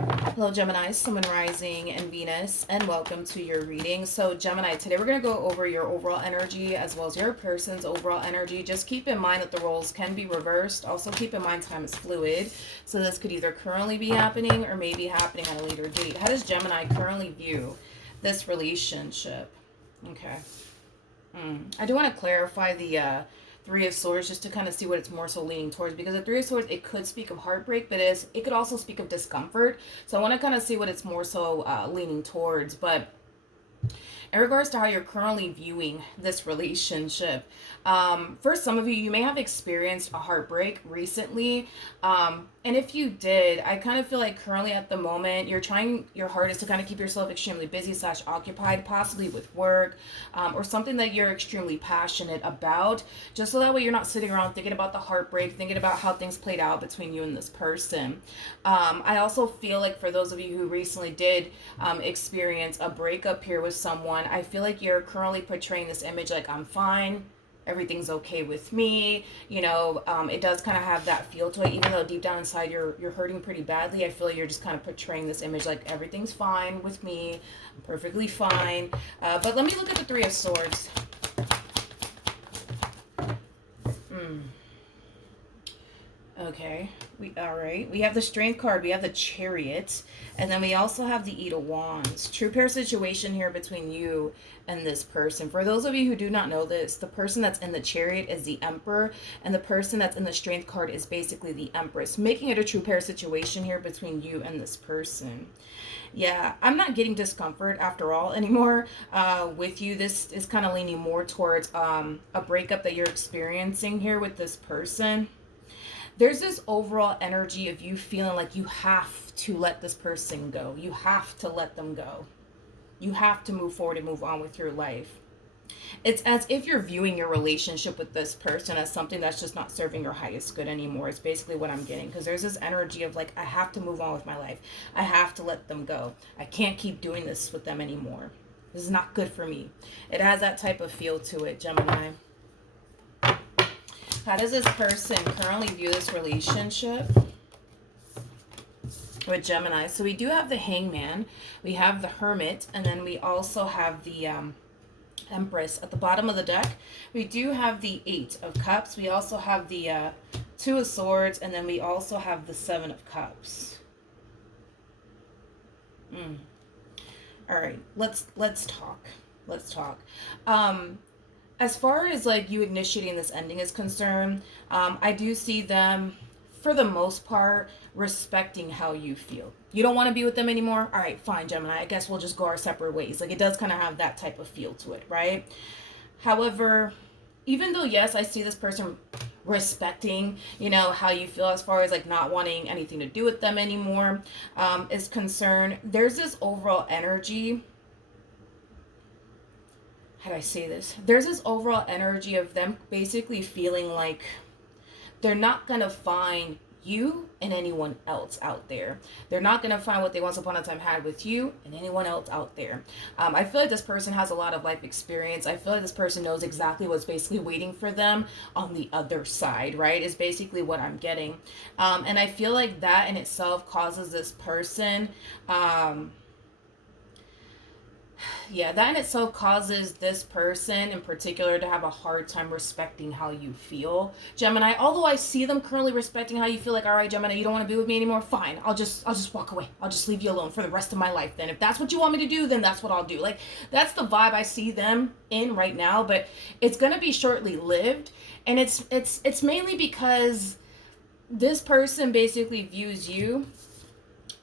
Hello, Gemini, Sun, Rising, and Venus, and welcome to your reading. So, Gemini, today we're going to go over your overall energy as well as your person's overall energy. Just keep in mind that the roles can be reversed. Also, keep in mind time is fluid. So, this could either currently be happening or maybe happening at a later date. How does Gemini currently view this relationship? Okay. I do want to clarify the Three of Swords just to kind of see what it's more so leaning towards, because the Three of Swords, it could speak of heartbreak, but it could also speak of discomfort. So I want to kind of see what it's more so leaning towards. But in regards to how you're currently viewing this relationship, for some of you, you may have experienced a heartbreak recently. And if you did, I kind of feel like currently at the moment, you're trying your hardest to kind of keep yourself extremely busy / occupied, possibly with work, or something that you're extremely passionate about, just so that way you're not sitting around thinking about the heartbreak, thinking about how things played out between you and this person. I also feel like for those of you who recently did experience a breakup here with someone, I feel like you're currently portraying this image like, I'm fine, everything's okay with me. It does kind of have that feel to it, even though deep down inside you're hurting pretty badly. I feel like you're just kind of portraying this image like, everything's fine with me, I'm perfectly fine. But let me look at the Three of Swords. Okay, all right. We have the Strength card, we have the Chariot, and then we also have the Eight of Wands. True pair situation here between you and this person. For those of you who do not know this, the person that's in the Chariot is the Emperor, and the person that's in the Strength card is basically the Empress, making it a true pair situation here between you and this person. Yeah, I'm not getting discomfort after all anymore with you. This is kind of leaning more towards a breakup that you're experiencing here with this person. There's this overall energy of you feeling like you have to let this person go. You have to let them go. You have to move forward and move on with your life. It's as if you're viewing your relationship with this person as something that's just not serving your highest good anymore. It's basically what I'm getting. Because there's this energy of like, I have to move on with my life. I have to let them go. I can't keep doing this with them anymore. This is not good for me. It has that type of feel to it, Gemini. How does this person currently view this relationship with Gemini? So we do have the Hangman, we have the Hermit, and then we also have the Empress at the bottom of the deck. We do have the Eight of Cups. We also have the Two of Swords, and then we also have the Seven of Cups. All right, let's talk. Let's talk. As far as like you initiating this ending is concerned, I do see them, for the most part, respecting how you feel. You don't want to be with them anymore? All right, fine, Gemini. I guess we'll just go our separate ways. Like, it does kind of have that type of feel to it, right? However, even though, yes, I see this person respecting, how you feel as far as like not wanting anything to do with them anymore is concerned, there's this overall energy. How do I say this? There's this overall energy of them basically feeling like they're not going to find you and anyone else out there. They're not going to find what they once upon a time had with you and anyone else out there. I feel like this person has a lot of life experience. I feel like this person knows exactly what's basically waiting for them on the other side, right? Is basically what I'm getting. And I feel like that in itself causes this person... that in itself causes this person in particular to have a hard time respecting how you feel, Gemini. Although I see them currently respecting how you feel, like, all right, Gemini, you don't want to be with me anymore, fine, I'll just walk away, I'll just leave you alone for the rest of my life. Then if that's what you want me to do, then that's what I'll do. Like, that's the vibe I see them in right now. But it's gonna be shortly lived, and it's mainly because this person basically views you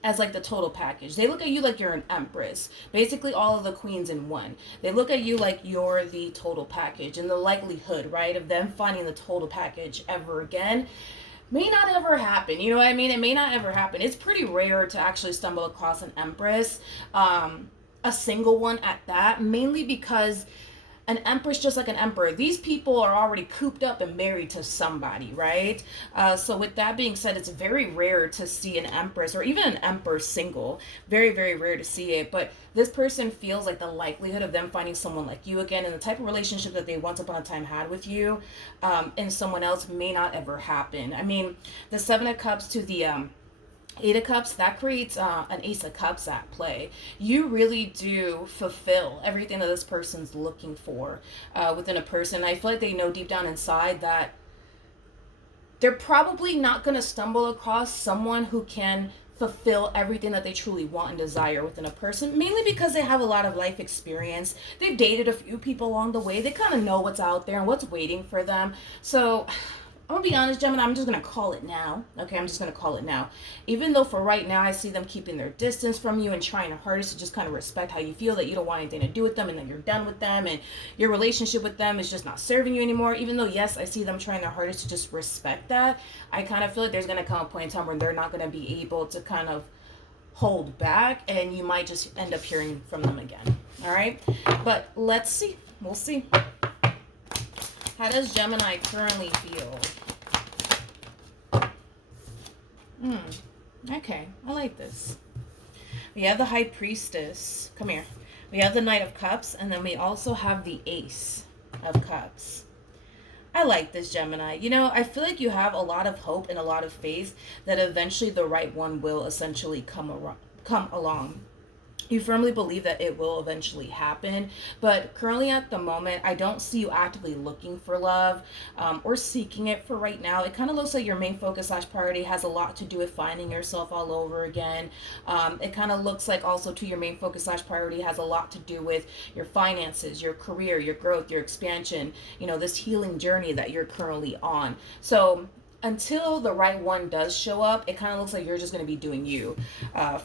as like the total package. They look at you like you're an empress, basically all of the queens in one. They look at you like you're the total package, and the likelihood, right, of them finding the total package ever again may not ever happen. You know what I mean? It may not ever happen. It's pretty rare to actually stumble across an empress, a single one at that, mainly because an empress, just like an emperor, these people are already cooped up and married to somebody, right? So with that being said, it's very rare to see an empress or even an emperor single. Very, very rare to see it. But this person feels like the likelihood of them finding someone like you again, and the type of relationship that they once upon a time had with you and someone else may not ever happen. I mean, the Seven of Cups to the Eight of Cups, that creates an Ace of Cups at play. You really do fulfill everything that this person's looking for within a person. I feel like they know deep down inside that they're probably not going to stumble across someone who can fulfill everything that they truly want and desire within a person, mainly because they have a lot of life experience. They've dated a few people along the way. They kind of know what's out there and what's waiting for them. So I'm gonna be honest, Gemini, I'm just gonna call it now. Okay, I'm just gonna call it now. Even though for right now I see them keeping their distance from you and trying their hardest to just kind of respect how you feel, that you don't want anything to do with them and that you're done with them and your relationship with them is just not serving you anymore. Even though, yes, I see them trying their hardest to just respect that, I kind of feel like there's gonna come a point in time where they're not gonna be able to kind of hold back, and you might just end up hearing from them again. All right, but let's see. We'll see. How does Gemini currently feel? Okay, I like this. We have the High Priestess. Come here. We have the Knight of Cups, and then we also have the Ace of Cups. I like this, Gemini. You know, I feel like you have a lot of hope and a lot of faith that eventually the right one will essentially come along. You firmly believe that it will eventually happen, but currently at the moment, I don't see you actively looking for love or seeking it for right now. It kind of looks like your main focus / priority has a lot to do with finding yourself all over again. It kind of looks like also to your main focus / priority has a lot to do with your finances, your career, your growth, your expansion, you know, this healing journey that you're currently on. So until the right one does show up, it kind of looks like you're just going to be doing you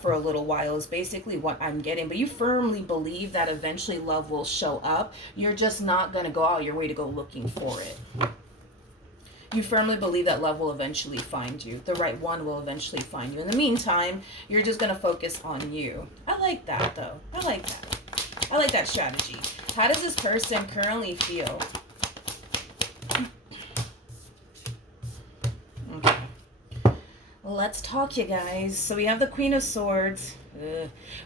for a little while is basically what I'm getting. But you firmly believe that eventually love will show up. You're just not going to go out your way to go looking for it. You firmly believe that love will eventually find you. The right one will eventually find you. In the meantime, you're just going to focus on you. I like that, though. I like that. I like that strategy. How does this person currently feel? Let's talk, you guys. So we have the Queen of Swords.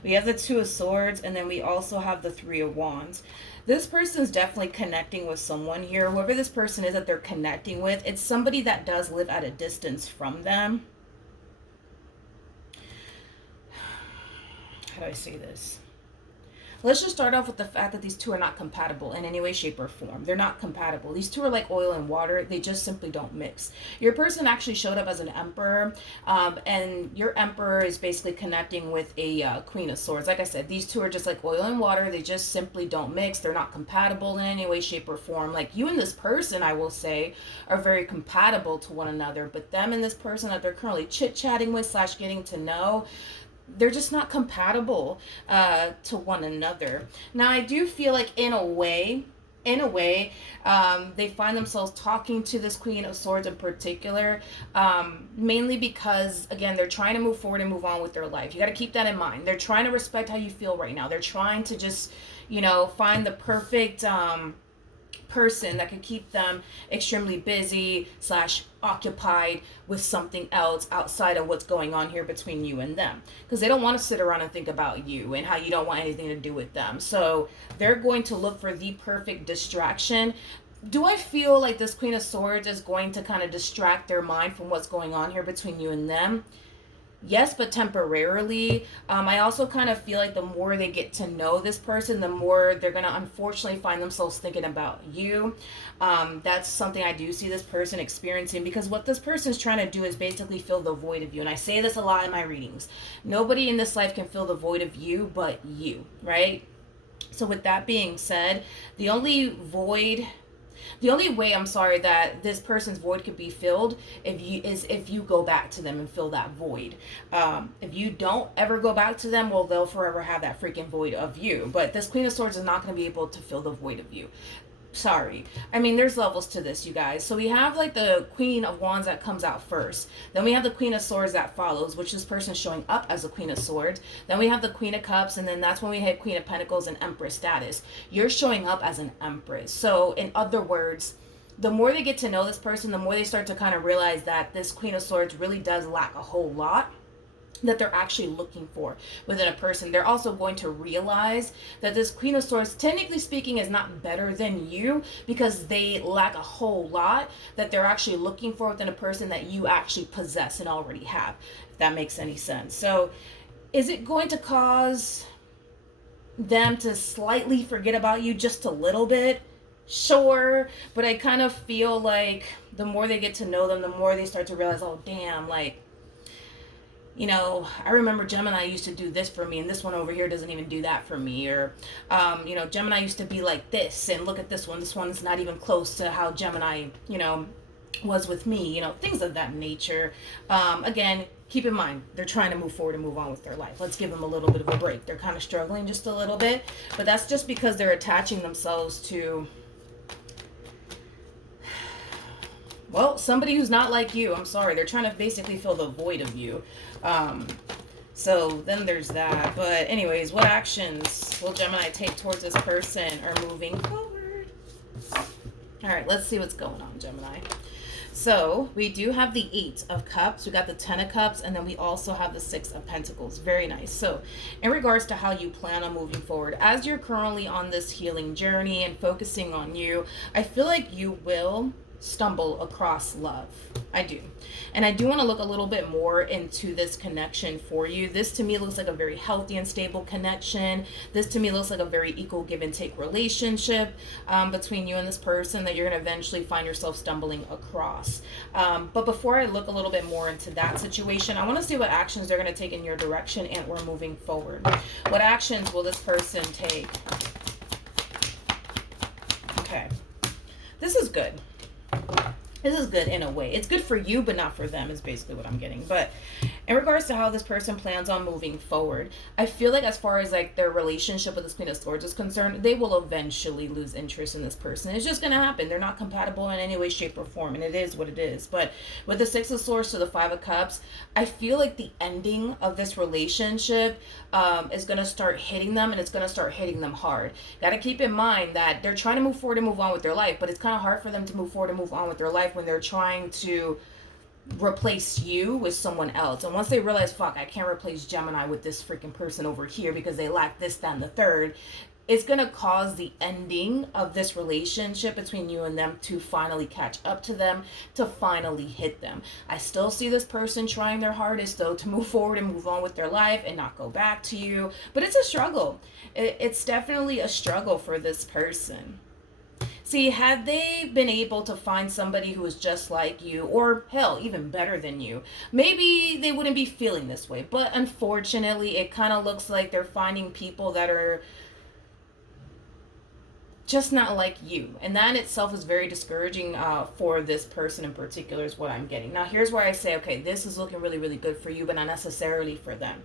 We have the Two of Swords. And then we also have the Three of Wands. This person's definitely connecting with someone here. Whoever this person is that they're connecting with, it's somebody that does live at a distance from them. How do I say this? Let's just start off with the fact that these two are not compatible in any way, shape, or form. They're not compatible. These two are like oil and water. They just simply don't mix. Your person actually showed up as an emperor, and your emperor is basically connecting with a Queen of Swords. Like I said, these two are just like oil and water. They just simply don't mix. They're not compatible in any way, shape, or form. Like you and this person, I will say, are very compatible to one another, but them and this person that they're currently chit-chatting with / getting to know, they're just not compatible to one another. Now, I do feel like in a way, they find themselves talking to this Queen of Swords in particular, mainly because, again, they're trying to move forward and move on with their life. You got to keep that in mind. They're trying to respect how you feel right now. They're trying to just, you know, find the perfect person that can keep them extremely busy / occupied with something else outside of what's going on here between you and them, because they don't want to sit around and think about you and how you don't want anything to do with them. So they're going to look for the perfect distraction. Do I feel like this Queen of Swords is going to kind of distract their mind from what's going on here between you and them? Yes, but temporarily. I also kind of feel like the more they get to know this person, the more they're going to unfortunately find themselves thinking about you. That's something I do see this person experiencing, because what this person is trying to do is basically fill the void of you. And I say this a lot in my readings. Nobody in this life can fill the void of you but you, right? So with that being said, the only way, that this person's void could be filled if you go back to them and fill that void. If you don't ever go back to them, well, they'll forever have that freaking void of you. But this Queen of Swords is not going to be able to fill the void of you. Sorry. I mean, there's levels to this, you guys. So we have like the Queen of Wands that comes out first. Then we have the Queen of Swords that follows, which this person is showing up as a Queen of Swords. Then we have the Queen of Cups, and then that's when we hit Queen of Pentacles and Empress status. You're showing up as an Empress. So in other words, the more they get to know this person, the more they start to kind of realize that this Queen of Swords really does lack a whole lot. that they're actually looking for within a person. They're also going to realize that this Queen of Swords, technically speaking, is not better than you, because they lack a whole lot that they're actually looking for within a person that you actually possess and already have, if that makes any sense. So is it going to cause them to slightly forget about you just a little bit? Sure, but I kind of feel like the more they get to know them, the more they start to realize, oh damn, like, you know, I remember Gemini used to do this for me, and this one over here doesn't even do that for me. Or, you know, Gemini used to be like this, and look at this one. This one's not even close to how Gemini, you know, was with me. You know, things of that nature. Again, keep in mind, they're trying to move forward and move on with their life. Let's give them a little bit of a break. They're kind of struggling just a little bit, but that's just because they're attaching themselves to, well, somebody who's not like you. I'm sorry. They're trying to basically fill the void of you. So then there's that. But anyways, what actions will Gemini take towards this person or moving forward? All right, let's see what's going on, Gemini. So we do have the 8 of Cups. We got the 10 of Cups, and then we also have the 6 of Pentacles. Very nice. So in regards to how you plan on moving forward, as you're currently on this healing journey and focusing on you, I feel like you will stumble across love. I do. And I do want to look a little bit more into this connection for you. This to me looks like a very healthy and stable connection. This to me looks like a very equal give and take relationship between you and this person that you're going to eventually find yourself stumbling across. But before I look a little bit more into that situation, I want to see what actions they're going to take in your direction and we're moving forward. What actions will this person take? Okay. This is good. This is good in a way. It's good for you, but not for them is basically what I'm getting. But in regards to how this person plans on moving forward, I feel like as far as like their relationship with this Queen of Swords is concerned, they will eventually lose interest in this person. It's just going to happen. They're not compatible in any way, shape, or form, and it is what it is. But with the 6 of Swords to the 5 of Cups, I feel like the ending of this relationship is going to start hitting them, and it's going to start hitting them hard. Got to keep in mind that they're trying to move forward and move on with their life, but it's kind of hard for them to move forward and move on with their life when they're trying to replace you with someone else. And once they realize, fuck, I can't replace Gemini with this freaking person over here because they lack this, that, and the third, it's going to cause the ending of this relationship between you and them to finally catch up to them, to finally hit them. I still see this person trying their hardest, though, to move forward and move on with their life and not go back to you. But it's a struggle. It's definitely a struggle for this person. See, had they been able to find somebody who is just like you, or hell, even better than you, maybe they wouldn't be feeling this way. But unfortunately, it kind of looks like they're finding people that are just not like you. And that in itself is very discouraging for this person in particular is what I'm getting. Now, here's where I say, okay, this is looking really, really good for you, but not necessarily for them.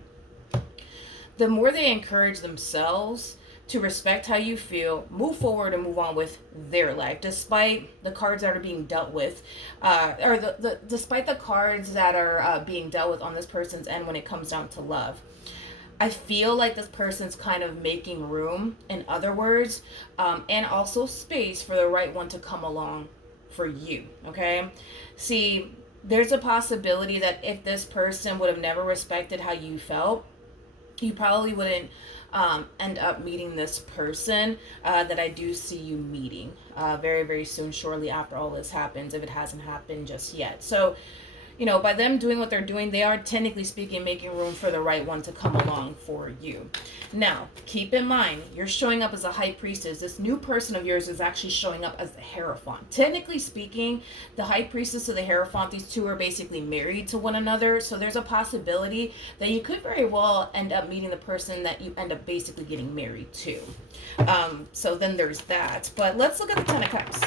The more they encourage themselves to respect how you feel, move forward and move on with their life, despite the cards that are being dealt with, despite the cards that are being dealt with on this person's end when it comes down to love. I feel like this person's kind of making room, in other words, and also space for the right one to come along for you, okay? See, there's a possibility that if this person would have never respected how you felt, you probably wouldn't end up meeting this person that I do see you meeting very, very soon, shortly after all this happens, if it hasn't happened just yet. So, you know, by them doing what they're doing, they are technically speaking making room for the right one to come along for you. Now, keep in mind, you're showing up as a High Priestess. This new person of yours is actually showing up as the Hierophant. Technically speaking, the High Priestess to the Hierophant, these two are basically married to one another. So there's a possibility that you could very well end up meeting the person that you end up basically getting married to. So then there's that. But let's look at the Ten of Cups.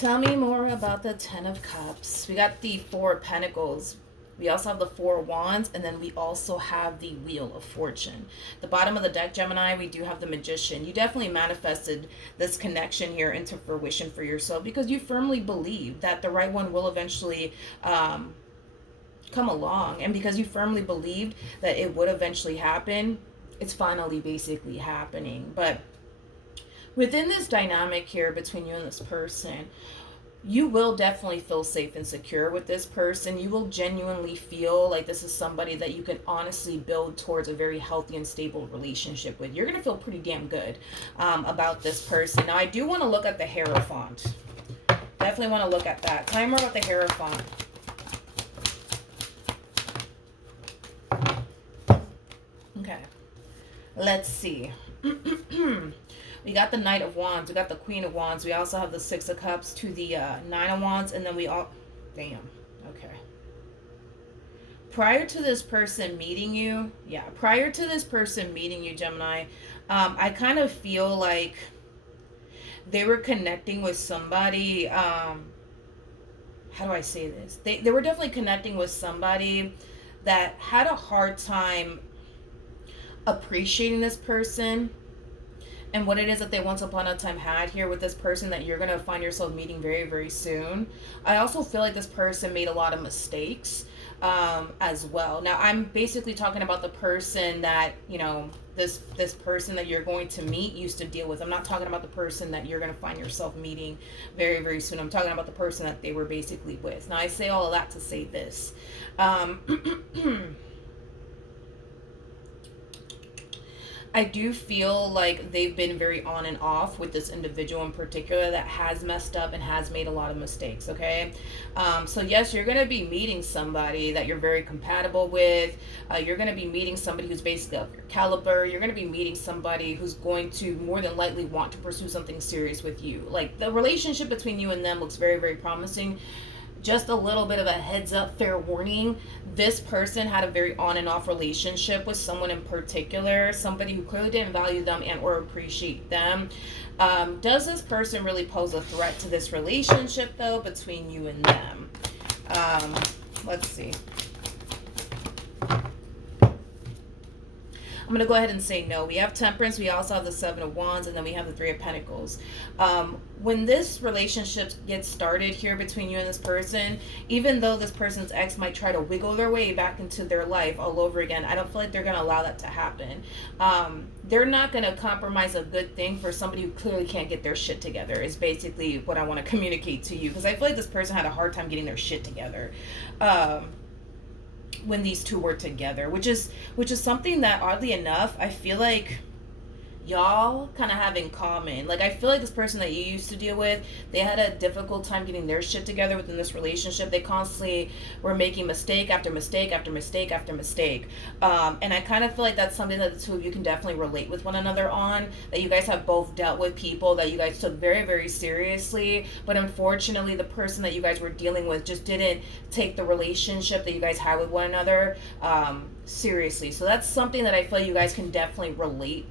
Tell me more about the Ten of Cups. We got the 4 of Pentacles. We also have the 4 of Wands, and then we also have the Wheel of Fortune. The bottom of the deck, Gemini, we do have the Magician. You definitely manifested this connection here into fruition for yourself because you firmly believe that the right one will eventually come along. And because you firmly believed that it would eventually happen, it's finally basically happening. But within this dynamic here between you and this person, You will definitely feel safe and secure with this person. You will genuinely feel like this is somebody that you can honestly build towards a very healthy and stable relationship with. You're going to feel pretty damn good about this person. Now, I do want to look at the Hierophant. Definitely want to look at that. Tell me more about the Hierophant. Okay. Let's see. We got the Knight of Wands. We got the Queen of Wands. We also have the Six of Cups to the Nine of Wands. And then we all... Damn. Okay. Prior to this person meeting you... Yeah. Prior to this person meeting you, Gemini, I kind of feel like they were connecting with somebody... how do I say this? They were definitely connecting with somebody that had a hard time appreciating this person and what it is that they once upon a time had here with this person that you're going to find yourself meeting very, very soon. I also feel like this person made a lot of mistakes as well. Now, I'm basically talking about the person that, you know, this person that you're going to meet used to deal with. I'm not talking about the person that you're going to find yourself meeting very, very soon. I'm talking about the person that they were basically with. Now, I say all of that to say this. I do feel like they've been very on and off with this individual in particular that has messed up and has made a lot of mistakes, okay? So yes, you're going to be meeting somebody that you're very compatible with. You're going to be meeting somebody who's basically of your caliber. You're going to be meeting somebody who's going to more than likely want to pursue something serious with you. Like, the relationship between you and them looks very, very promising. Just a little bit of a heads up, fair warning. This person had a very on and off relationship with someone in particular, somebody who clearly didn't value them and or appreciate them. Does this person really pose a threat to this relationship, though, between you and them? Let's see. I'm going to go ahead and say no. We have Temperance, we also have the Seven of Wands, and then we have the Three of Pentacles. When this relationship gets started here between you and this person, even though this person's ex might try to wiggle their way back into their life all over again, I don't feel like they're going to allow that to happen. They're not going to compromise a good thing for somebody who clearly can't get their shit together, is basically what I want to communicate to you. Because I feel like this person had a hard time getting their shit together. When these two were together, which is something that, oddly enough, I feel like y'all kind of have in common. Like, I feel like this person that you used to deal with, they had a difficult time getting their shit together within this relationship. They constantly were making mistake after mistake after mistake after mistake. And I kind of feel like that's something that the two of you can definitely relate with one another on, that you guys have both dealt with people that you guys took very, very seriously, but unfortunately the person that you guys were dealing with just didn't take the relationship that you guys had with one another seriously. So that's something that I feel like you guys can definitely relate.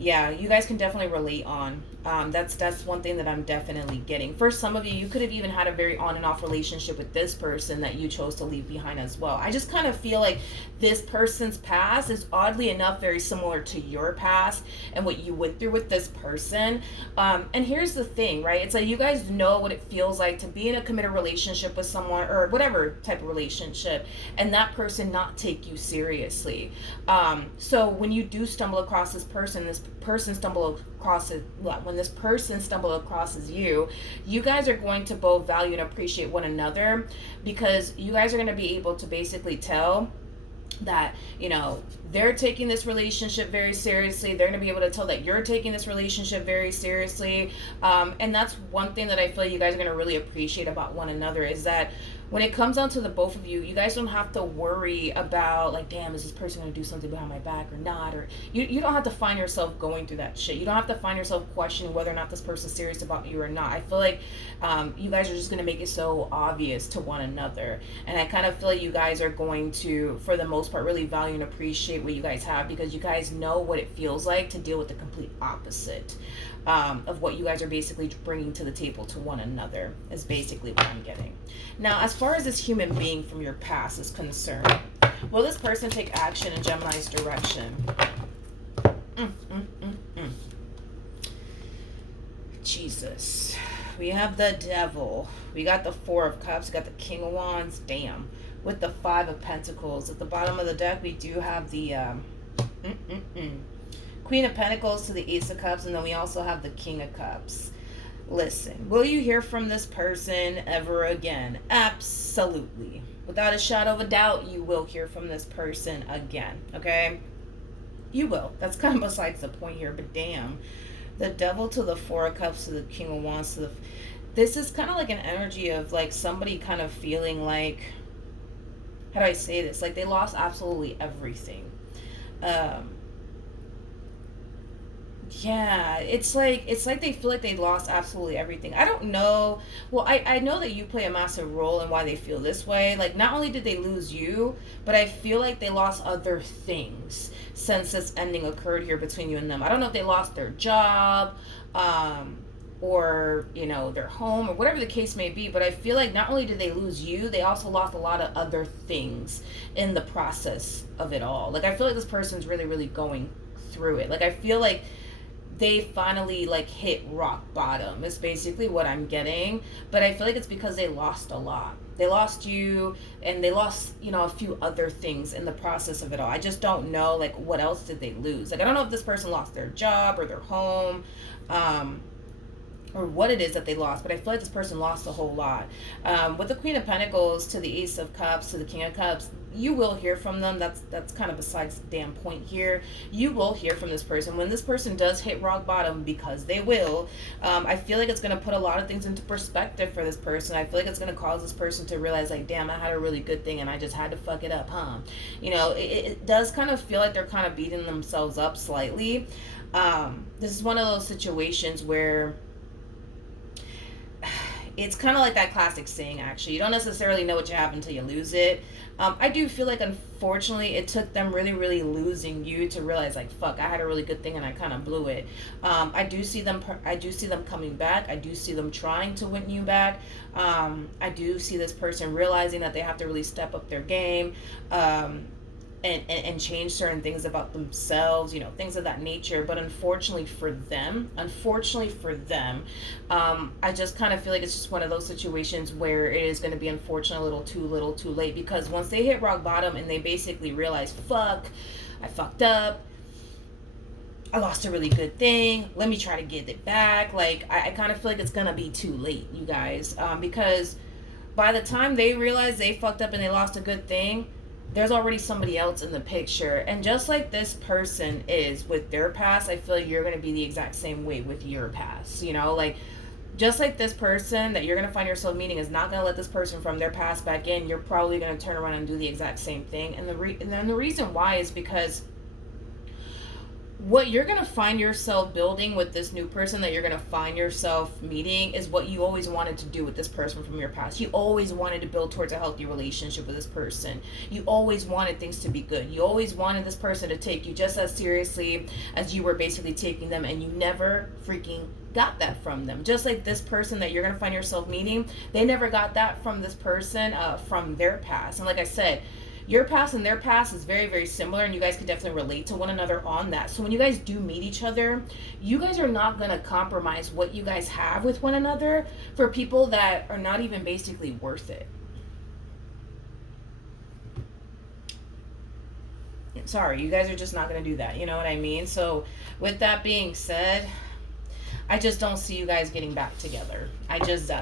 Yeah, you guys can definitely relate on. That's one thing that I'm definitely getting. For some of you, you could have even had a very on and off relationship with this person that you chose to leave behind as well. I just kind of feel like this person's past is, oddly enough, very similar to your past and what you went through with this person. And here's the thing, right? It's like you guys know what it feels like to be in a committed relationship with someone, or whatever type of relationship, and that person not take you seriously. So when you do stumble across this person stumble across it, when this person stumble acrosses you, you guys are going to both value and appreciate one another, because you guys are going to be able to basically tell that, you know, they're taking this relationship very seriously. They're going to be able to tell that you're taking this relationship very seriously. And that's one thing that I feel like you guys are going to really appreciate about one another, is that when it comes down to the both of you, you guys don't have to worry about, like, damn, is this person going to do something behind my back or not? Or you don't have to find yourself going through that shit. You don't have to find yourself questioning whether or not this person's serious about you or not. I feel like you guys are just going to make it so obvious to one another. And I kind of feel like you guys are going to, for the most part, really value and appreciate what you guys have, because you guys know what it feels like to deal with the complete opposite of what you guys are basically bringing to the table to one another, is basically what I'm getting. Now, as far as this human being from your past is concerned, will this person take action in Gemini's direction? Jesus. We have the Devil. We got the Four of Cups. We got the King of Wands. Damn. With the Five of Pentacles. At the bottom of the deck, we do have the Queen of Pentacles to the Ace of Cups, and then we also have the King of Cups. Listen, will you hear from this person ever again? Absolutely. Without a shadow of a doubt, you will hear from this person again, okay? You will. That's kind of besides the point here, but damn. The devil to the four of cups to the king of wands to the... This is kind of like an energy of like somebody kind of feeling like... How do I say this? Like they lost absolutely everything. Um, Yeah, it's like they feel like they lost absolutely everything. I don't know. Well, I know that you play a massive role in why they feel this way. Like not only did they lose you, but I feel like they lost other things since this ending occurred here between you and them. I don't know if they lost their job, um, or their home or whatever the case may be, but I feel like not only did they lose you, they also lost a lot of other things in the process of it all. Like I feel like this person's really, really going through it. Like I feel like they finally like hit rock bottom is basically what I'm getting, but I feel like it's because they lost a lot. They lost you, and they lost a few other things in the process of it all. I just don't know like what else did they lose. Like I don't know if this person lost their job or their home, um or what it is that they lost, but I feel like this person lost a whole lot. With the Queen of Pentacles to the Ace of Cups to the King of Cups, you will hear from them. That's kind of besides the damn point here. You will hear from this person when this person does hit rock bottom, because they will. I feel like it's going to put a lot of things into perspective for this person. I feel like it's going to cause this person to realize like, damn, I had a really good thing and I just had to fuck it up, huh? It does kind of feel like they're kind of beating themselves up slightly. This is one of those situations where it's kind of like that classic saying, actually. You don't necessarily know what you have until you lose it. I do feel like, unfortunately, it took them really, really losing you to realize, like, fuck, I had a really good thing and I kind of blew it. I do see them coming back. I do see them trying to win you back. I do see this person realizing that they have to really step up their game. And change certain things about themselves, things of that nature. But unfortunately for them, I just kind of feel like it's just one of those situations where it is going to be unfortunately a little too late, because once they hit rock bottom and they basically realize, fuck, I fucked up, I lost a really good thing, let me try to get it back. Like I kind of feel like it's going to be too late, you guys, because by the time they realize they fucked up and they lost a good thing, there's already somebody else in the picture. And just like this person is with their past, I feel like you're going to be the exact same way with your past. Like just like this person that you're going to find yourself meeting is not going to let this person from their past back in, you're probably going to turn around and do the exact same thing. And then the reason why is because what you're going to find yourself building with this new person that you're going to find yourself meeting is what you always wanted to do with this person from your past. You always wanted to build towards a healthy relationship with this person. You always wanted things to be good. You always wanted this person to take you just as seriously as you were basically taking them, and you never freaking got that from them. Just like this person that you're going to find yourself meeting, they never got that from this person, from their past. And like I said, your past and their past is very, very similar, and you guys could definitely relate to one another on that. So when you guys do meet each other, you guys are not going to compromise what you guys have with one another for people that are not even basically worth it. Sorry, you guys are just not going to do that. You know what I mean? So with that being said, I just don't see you guys getting back together.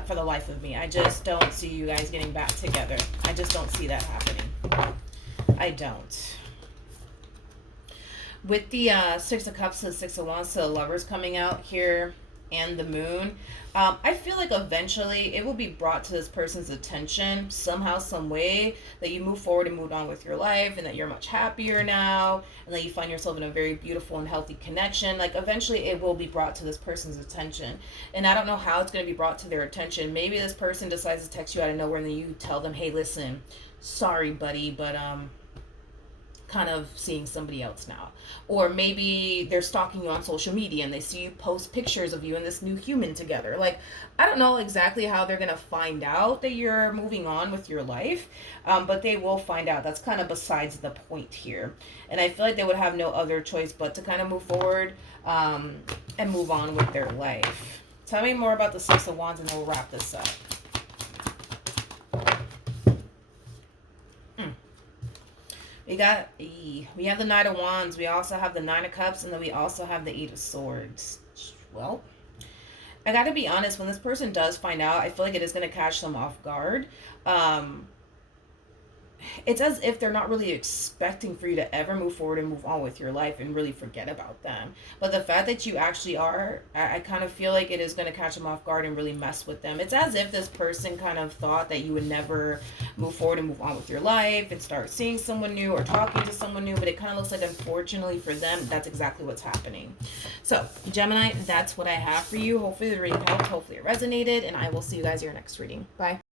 For the life of me, I just don't see you guys getting back together. I just don't see that happening. I don't. With the Six of Cups to the Six of Wands to the Lovers coming out here, and the Moon, I feel like eventually it will be brought to this person's attention somehow, some way, that you move forward and move on with your life, and that you're much happier now, and that you find yourself in a very beautiful and healthy connection. Like eventually it will be brought to this person's attention, and I don't know how it's going to be brought to their attention. Maybe this person decides to text you out of nowhere, and then you tell them, hey, listen, sorry buddy, but kind of seeing somebody else now. Or maybe they're stalking you on social media and they see you post pictures of you and this new human together. Like, I don't know exactly how they're gonna find out that you're moving on with your life, but they will find out. That's kind of besides the point here. And I feel like they would have no other choice but to kind of move forward, and move on with their life. Tell me more about the Six of Wands and we'll wrap this up. We have the Knight of Wands. We also have the Nine of Cups, and then we also have the Eight of Swords. Well, I gotta be honest, when this person does find out, I feel like it is gonna catch them off guard. Um, it's as if they're not really expecting for you to ever move forward and move on with your life and really forget about them. But the fact that you actually are, I kind of feel like it is going to catch them off guard and really mess with them. It's as if this person kind of thought that you would never move forward and move on with your life and start seeing someone new or talking to someone new. But it kind of looks like, unfortunately for them, that's exactly what's happening. So, Gemini, that's what I have for you. Hopefully the reading helped. Hopefully it resonated. And I will see you guys in your next reading. Bye.